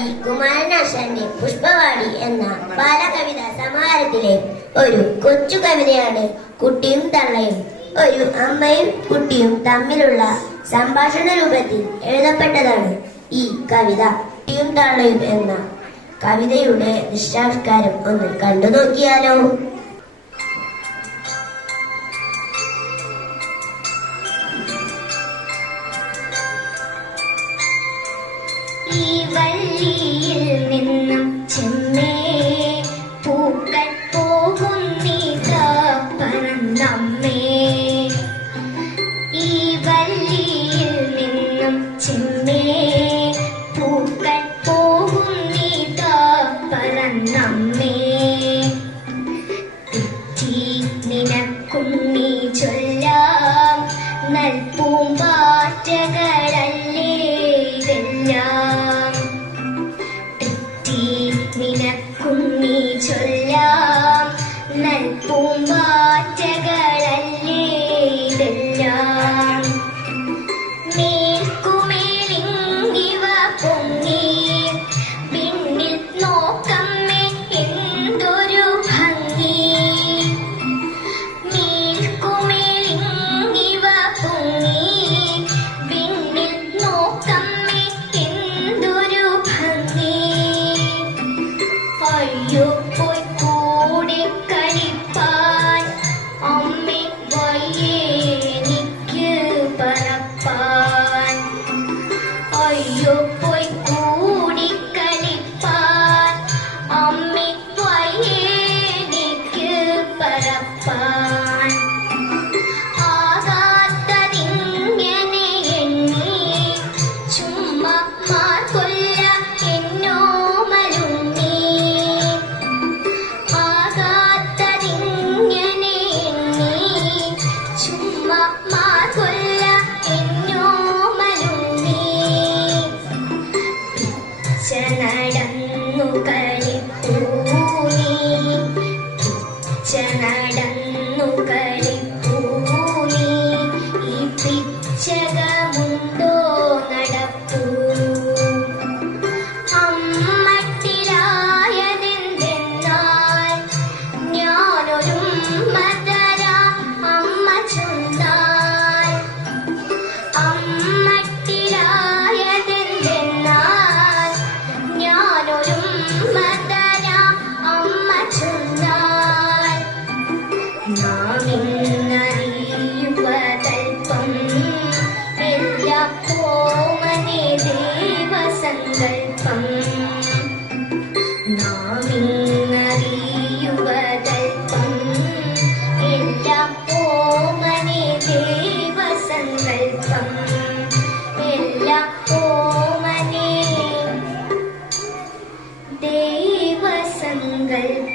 കവി കുമാരനാശാന്റെ പുഷ്പവാടി എന്ന ബാലകവിതാ സമാഹാരത്തിലെ ഒരു കൊച്ചു കവിതയാണ് കുട്ടിയും തള്ളയും. ഒരു അമ്മയും കുട്ടിയും തമ്മിലുള്ള സംഭാഷണ രൂപത്തിൽ എഴുതപ്പെട്ടതാണ് ഈ കവിത. കുട്ടിയും തള്ളയും എന്ന കവിതയുടെ ദൃഷ്ടാവിഷ്കാരം ഒന്ന് കണ്ടു നോക്കിയാലോ. ഉണ്ണി ചൊല്ലാം. നൽപൂമ്പാറ്റകളല്ലേ ഇതെല്ലാം? തൃപ്തി നിനക്കുണ്ണി ചൊല്ലാം. നൽപൂമ്പാറ്റകൾ Bye. day